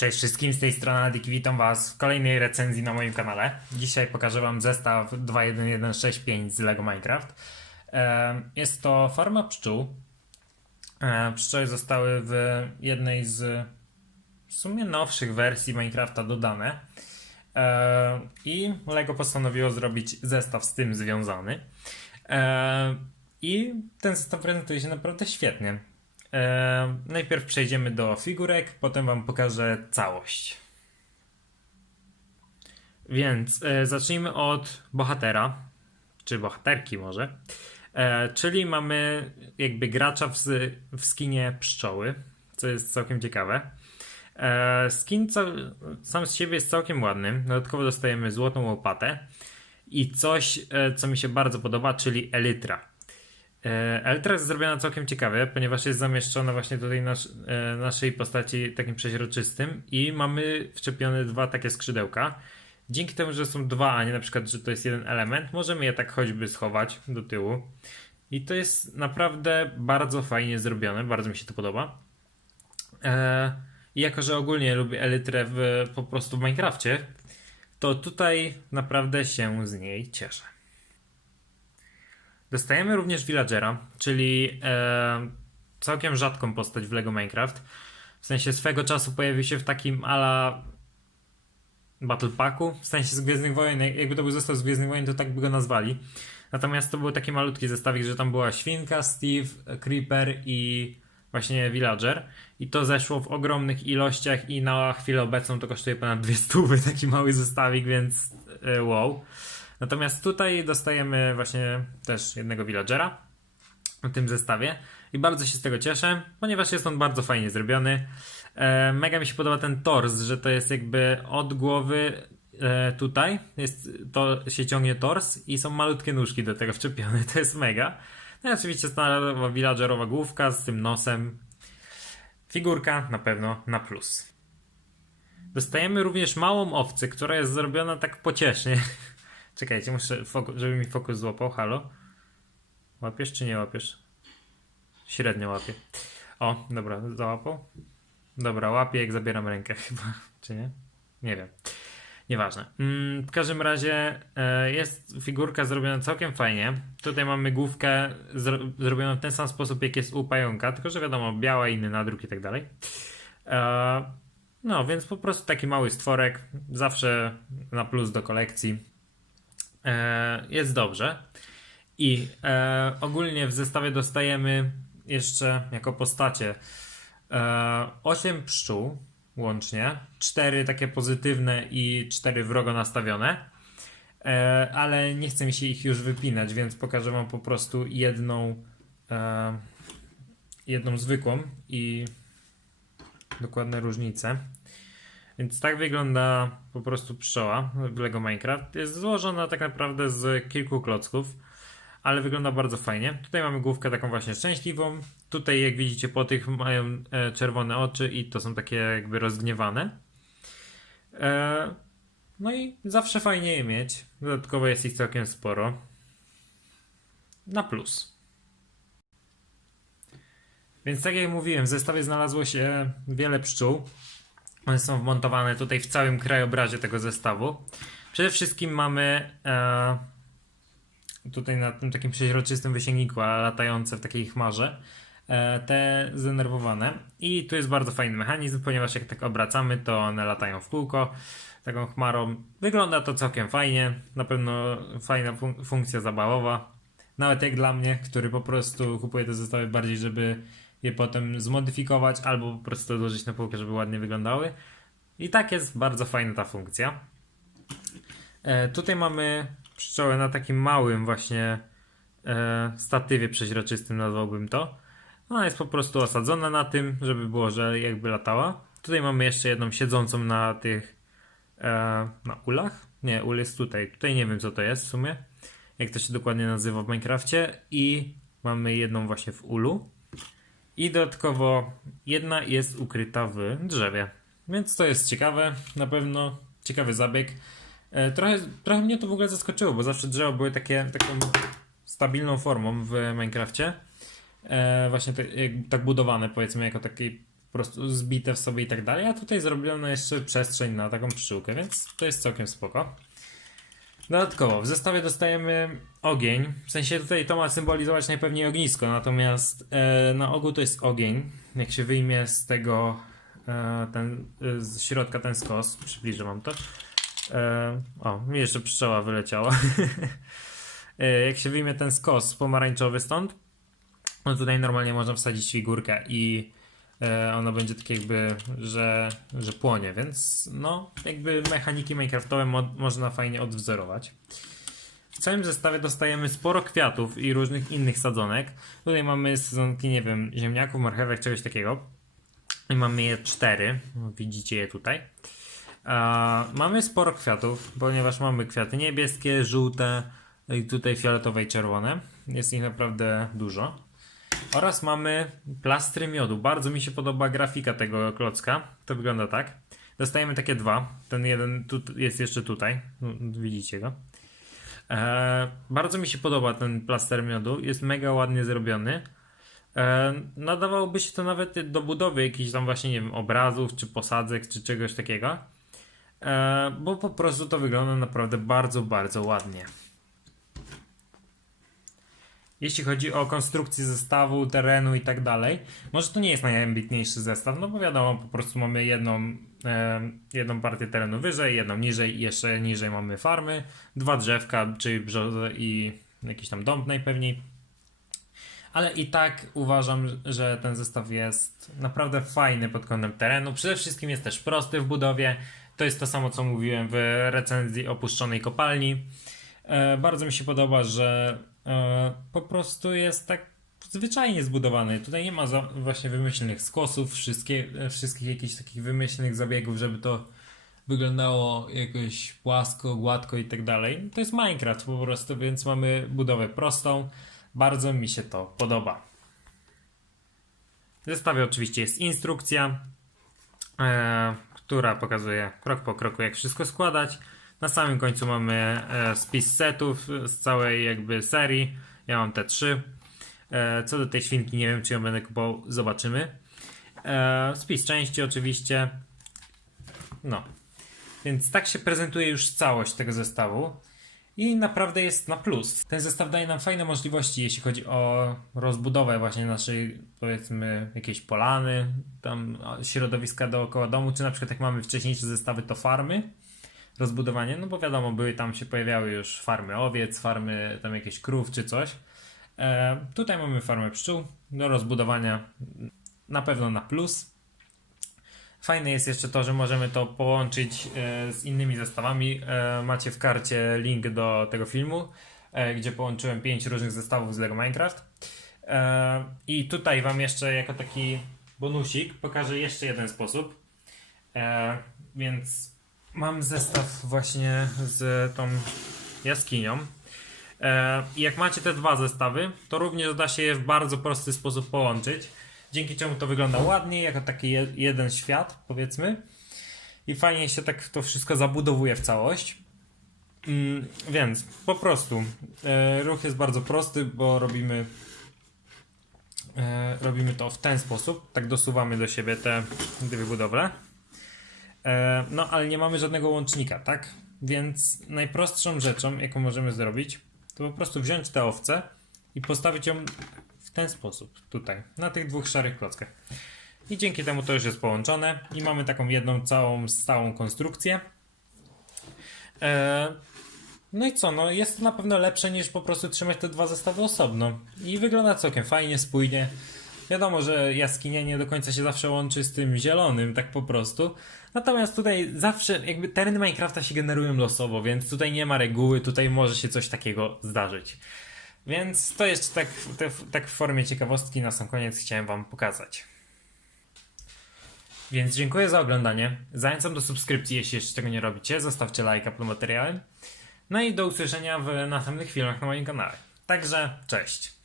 Cześć wszystkim, z tej strony Adik, witam Was w kolejnej recenzji na moim kanale. Dzisiaj pokażę Wam zestaw 21165 z LEGO Minecraft. Jest to farma pszczół. Pszczoły zostały w jednej z w sumie nowszych wersji Minecrafta dodane. I LEGO postanowiło zrobić zestaw z tym związany. I ten zestaw prezentuje się naprawdę świetnie. E, najpierw przejdziemy do figurek, potem Wam pokażę całość. Więc e, zacznijmy od bohatera, czy bohaterki może. E, czyli mamy jakby gracza w, w skinie pszczoły, co jest całkiem ciekawe. E, skin sam z siebie jest całkiem ładny. Dodatkowo dostajemy złotą łopatę i coś, e, co mi się bardzo podoba, czyli elytra. E, Elytra jest zrobiona całkiem ciekawie, ponieważ jest zamieszczona właśnie tutaj nasz, e, naszej postaci takim przeźroczystym i mamy wczepione dwa takie skrzydełka. Dzięki temu, że są dwa, a nie na przykład, że to jest jeden element, możemy je tak choćby schować do tyłu. I to jest naprawdę bardzo fajnie zrobione, bardzo mi się to podoba. E, I jako, że ogólnie lubię elytrę w, po prostu w Minecrafcie, to tutaj naprawdę się z niej cieszę. Dostajemy również villagera, czyli e, całkiem rzadką postać w LEGO Minecraft. W sensie swego czasu pojawił się w takim ala Battle Packu, w sensie z Gwiezdnych Wojen. Jak- Jakby to był zestaw z Gwiezdnych Wojen, to tak by go nazwali. Natomiast to był taki malutki zestawik, że tam była świnka, Steve, Creeper i właśnie villager. I to zeszło w ogromnych ilościach i na chwilę obecną to kosztuje ponad dwie stówy, taki mały zestawik, więc e, wow. Natomiast tutaj dostajemy właśnie też jednego villagera w tym zestawie i bardzo się z tego cieszę, ponieważ jest on bardzo fajnie zrobiony. E, mega mi się podoba ten tors, że to jest jakby od głowy e, tutaj, jest, to się ciągnie tors i są malutkie nóżki do tego wczepione, to jest mega. No i oczywiście standardowa villagerowa główka z tym nosem. Figurka na pewno na plus. Dostajemy również małą owcę, która jest zrobiona tak pociesznie. Czekajcie, muszę, żeby mi fokus złapał. Halo? Łapiesz czy nie łapiesz? Średnio łapie. O, dobra, załapał. Dobra, łapię jak zabieram rękę chyba, czy nie? Nie wiem. Nieważne. Mm, w każdym razie e, jest figurka zrobiona całkiem fajnie. Tutaj mamy główkę zro zrobioną w ten sam sposób, jak jest u pająka, tylko że wiadomo, biała, inny nadruk i tak dalej. E, no, więc po prostu taki mały stworek, zawsze na plus do kolekcji. E, jest dobrze. I e, ogólnie w zestawie dostajemy jeszcze jako postacie e, 8 pszczół łącznie, 4 takie pozytywne i 4 wrogo nastawione. E, ale nie chce mi się ich już wypinać, więc pokażę Wam po prostu jedną, e, jedną zwykłą i dokładne różnice. Więc tak wygląda po prostu pszczoła w LEGO Minecraft. Jest złożona tak naprawdę z kilku klocków, ale wygląda bardzo fajnie. Tutaj mamy główkę taką właśnie szczęśliwą. Tutaj jak widzicie po tych mają e, czerwone oczy i to są takie jakby rozgniewane. E, no i zawsze fajnie je mieć. Dodatkowo jest ich całkiem sporo. Na plus. Więc tak jak mówiłem, w zestawie znalazło się wiele pszczół. One są wmontowane tutaj w całym krajobrazie tego zestawu. Przede wszystkim mamy e, tutaj na tym takim przeźroczystym wysięgniku, latające w takiej chmarze, e, te zdenerwowane. I tu jest bardzo fajny mechanizm, ponieważ jak tak obracamy, to one latają w kółko taką chmarą. Wygląda to całkiem fajnie, na pewno fajna fun- funkcja zabawowa. Nawet jak dla mnie, który po prostu kupuje te zestawy bardziej, żeby je potem zmodyfikować albo po prostu odłożyć na półkę, żeby ładnie wyglądały. I tak jest bardzo fajna ta funkcja. E, tutaj mamy pszczołę na takim małym właśnie e, statywie przeźroczystym, nazwałbym to. Ona jest po prostu osadzona na tym, żeby było, że jakby latała. Tutaj mamy jeszcze jedną siedzącą na tych e, na ulach. Nie, ul jest tutaj. Tutaj nie wiem co to jest w sumie. Jak to się dokładnie nazywa w Minecrafcie. I mamy jedną właśnie w ulu. I dodatkowo jedna jest ukryta w drzewie. Więc to jest ciekawe, na pewno ciekawy zabieg. E, trochę, trochę mnie to w ogóle zaskoczyło, bo zawsze drzewa były takie, taką stabilną formą w Minecrafcie. E, właśnie tak budowane, powiedzmy, jako taki po prostu zbite w sobie i tak dalej, a tutaj zrobiono jeszcze przestrzeń na taką pszczółkę, więc to jest całkiem spoko. Dodatkowo w zestawie dostajemy ogień, w sensie tutaj to ma symbolizować najpewniej ognisko, natomiast e, na ogół to jest ogień. Jak się wyjmie z tego e, ten, e, z środka ten skos, przybliżę wam to. E, o, mi jeszcze pszczoła wyleciała. e, jak się wyjmie ten skos pomarańczowy stąd, no tutaj normalnie można wsadzić figurkę i e, ono będzie tak jakby, że, że płonie, więc no jakby mechaniki minecraftowe mo można fajnie odwzorować. W całym zestawie dostajemy sporo kwiatów i różnych innych sadzonek. Tutaj mamy sadzonki, nie wiem, ziemniaków, marchewek, czegoś takiego. I mamy je cztery, widzicie je tutaj. A, mamy sporo kwiatów, ponieważ mamy kwiaty niebieskie, żółte i tutaj fioletowe i czerwone. Jest ich naprawdę dużo. Oraz mamy plastry miodu. Bardzo mi się podoba grafika tego klocka. To wygląda tak. Dostajemy takie dwa. Ten jeden tu, jest jeszcze tutaj. No, Widzicie go. E, bardzo mi się podoba ten plaster miodu. Jest mega ładnie zrobiony. E, nadawałoby się to nawet do budowy jakichś tam właśnie, nie wiem, obrazów, czy posadzek, czy czegoś takiego. E, bo po prostu to wygląda naprawdę bardzo, bardzo ładnie. Jeśli chodzi o konstrukcję zestawu, terenu i tak dalej, może to nie jest najambitniejszy zestaw, no bo wiadomo, po prostu mamy jedną, e, jedną partię terenu wyżej, jedną niżej i jeszcze niżej mamy farmy, dwa drzewka, czyli brzozę i jakiś tam dąb najpewniej. Ale i tak uważam, że ten zestaw jest naprawdę fajny pod kątem terenu. Przede wszystkim jest też prosty w budowie. To jest to samo, co mówiłem w recenzji opuszczonej kopalni. E, bardzo mi się podoba, że po prostu jest tak zwyczajnie zbudowany. Tutaj nie ma właśnie wymyślnych skosów, wszystkie, e, wszystkich jakichś takich wymyślnych zabiegów, żeby to wyglądało jakoś płasko, gładko i tak dalej. To jest Minecraft po prostu, więc mamy budowę prostą. Bardzo mi się to podoba. W zestawie oczywiście jest instrukcja, e, która pokazuje krok po kroku, jak wszystko składać. Na samym końcu mamy e, spis setów z całej jakby serii. Ja mam te trzy. E, co do tej świnki, nie wiem, czy ją będę kupował, zobaczymy. E, spis części oczywiście. No. Więc tak się prezentuje już całość tego zestawu. I naprawdę jest na plus. Ten zestaw daje nam fajne możliwości, jeśli chodzi o rozbudowę właśnie naszej, powiedzmy, jakiejś polany, tam środowiska dookoła domu, czy na przykład jak mamy wcześniejsze zestawy, to farmy, rozbudowanie, no bo wiadomo, były tam się pojawiały już farmy owiec, farmy tam jakieś krów czy coś. E, tutaj mamy farmę pszczół do rozbudowania na pewno na plus. Fajne jest jeszcze to, że możemy to połączyć e, z innymi zestawami. E, macie w karcie link do tego filmu, e, gdzie połączyłem 5 różnych zestawów z LEGO Minecraft. E, I tutaj Wam jeszcze jako taki bonusik pokażę jeszcze jeden sposób. E, więc mam zestaw właśnie z tą jaskinią. E, i jak macie te dwa zestawy, to również da się je w bardzo prosty sposób połączyć. Dzięki czemu to wygląda ładniej, jako taki je, jeden świat, powiedzmy. I fajnie się tak to wszystko zabudowuje w całość. Mm, więc po prostu e, ruch jest bardzo prosty, bo robimy e, robimy to w ten sposób. Tak dosuwamy do siebie te dwie budowle. E, no, ale nie mamy żadnego łącznika, tak? Więc najprostszą rzeczą, jaką możemy zrobić, to po prostu wziąć tę owcę i postawić ją w ten sposób, tutaj, na tych dwóch szarych klockach. I dzięki temu to już jest połączone i mamy taką jedną całą stałą konstrukcję. E, no i co, no jest to na pewno lepsze niż po prostu trzymać te dwa zestawy osobno. I wygląda całkiem fajnie, spójnie. Wiadomo, że jaskinia nie do końca się zawsze łączy z tym zielonym, tak po prostu. Natomiast tutaj zawsze jakby tereny Minecrafta się generują losowo, więc tutaj nie ma reguły, tutaj może się coś takiego zdarzyć. Więc to jeszcze tak, te- tak w formie ciekawostki na sam koniec chciałem Wam pokazać. Więc dziękuję za oglądanie. Zachęcam do subskrypcji, jeśli jeszcze tego nie robicie. Zostawcie lajka pod materiałem. No i do usłyszenia w następnych filmach na moim kanale. Także cześć.